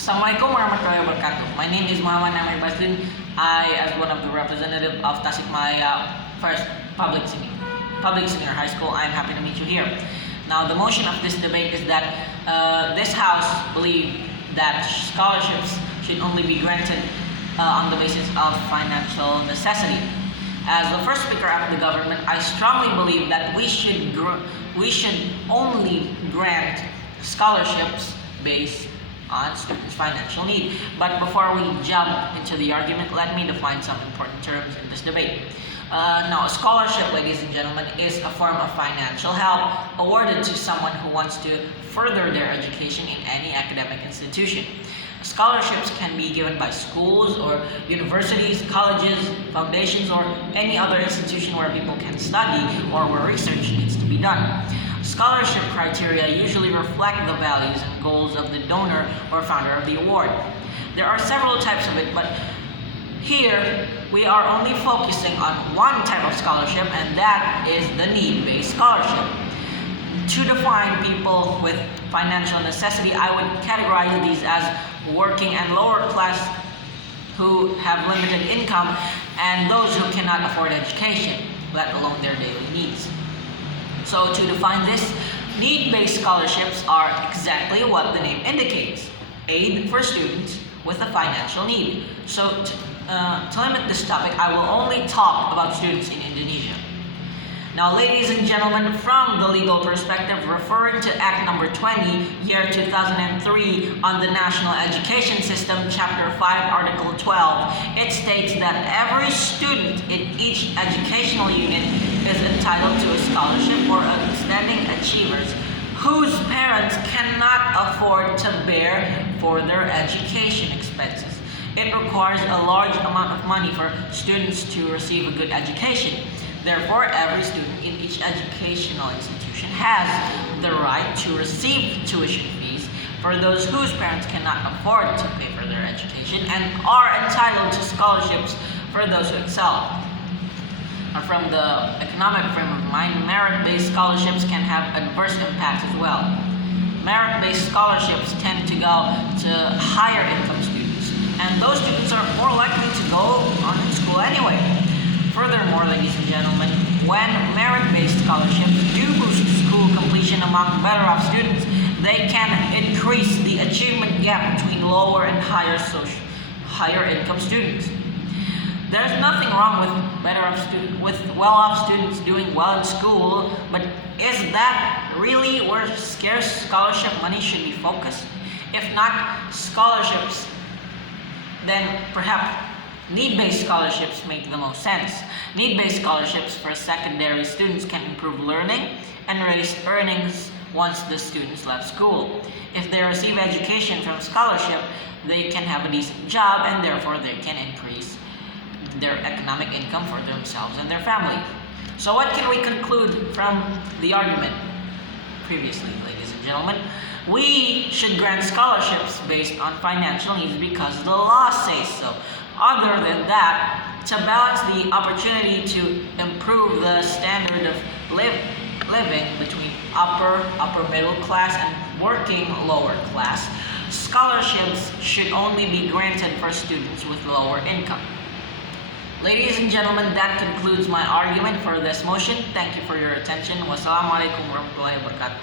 Assalamualaikum warahmatullahi wabarakatuh. My name is Namier Badzlin. I, as one of the representative of TASIKMALAYA First Public Senior High School, I am happy to meet you here. Now, the motion of this debate is that this House believes that scholarships should only be granted on the basis of financial necessity. As the first speaker of the government, I strongly believe that we should only grant scholarships based on students' financial need. But before we jump into the argument, let me define some important terms in this debate. Now, a scholarship, ladies and gentlemen, is a form of financial help awarded to someone who wants to further their education in any academic institution. Scholarships can be given by schools or universities, colleges, foundations, or any other institution where people can study or where research needs to be done. Scholarship criteria usually reflect the values and goals of the donor or founder of the award. There are several types of it, but here we are only focusing on one type of scholarship, and that is the need-based scholarship. To define people with financial necessity, I would categorize these as working and lower class who have limited income and those who cannot afford education, let alone their daily needs. So to define this, need-based scholarships are exactly what the name indicates: aid for students with a financial need. So to limit this topic, I will only talk about students in Indonesia. Now, ladies and gentlemen, from the legal perspective, referring to Act Number 20, year 2003 on the National Education System, Chapter 5, Article 12, it states that every student in each educational unit is entitled to a scholarship for outstanding achievers whose parents cannot afford to bear for their education expenses. It requires a large amount of money for students to receive a good education. Therefore, every student in each educational institution has the right to receive tuition fees for those whose parents cannot afford to pay for their education and are entitled to scholarships for those who excel. From the economic frame of mind, merit-based scholarships can have adverse impacts as well. Merit-based scholarships tend to go to higher income students, and those students are more likely to go on in school anyway. Furthermore, ladies and gentlemen, when merit-based scholarships do boost school completion among better-off students, they can increase the achievement gap between lower and higher income students. There's nothing wrong with well-off students doing well in school, but is that really where scarce scholarship money should be focused? If not scholarships, then perhaps need-based scholarships make the most sense. Need-based scholarships for secondary students can improve learning and raise earnings once the students left school. If they receive education from scholarship, they can have a decent job and therefore they can increase their economic income for themselves and their family. So what can we conclude from the argument previously, ladies and gentlemen? We should grant scholarships based on financial needs because the law says so. Other than that, to balance the opportunity to improve the standard of living between upper middle class and working lower class, scholarships should only be granted for students with lower income. Ladies and gentlemen, that concludes my argument for this motion. Thank you for your attention. Wassalamualaikum warahmatullahi wabarakatuh.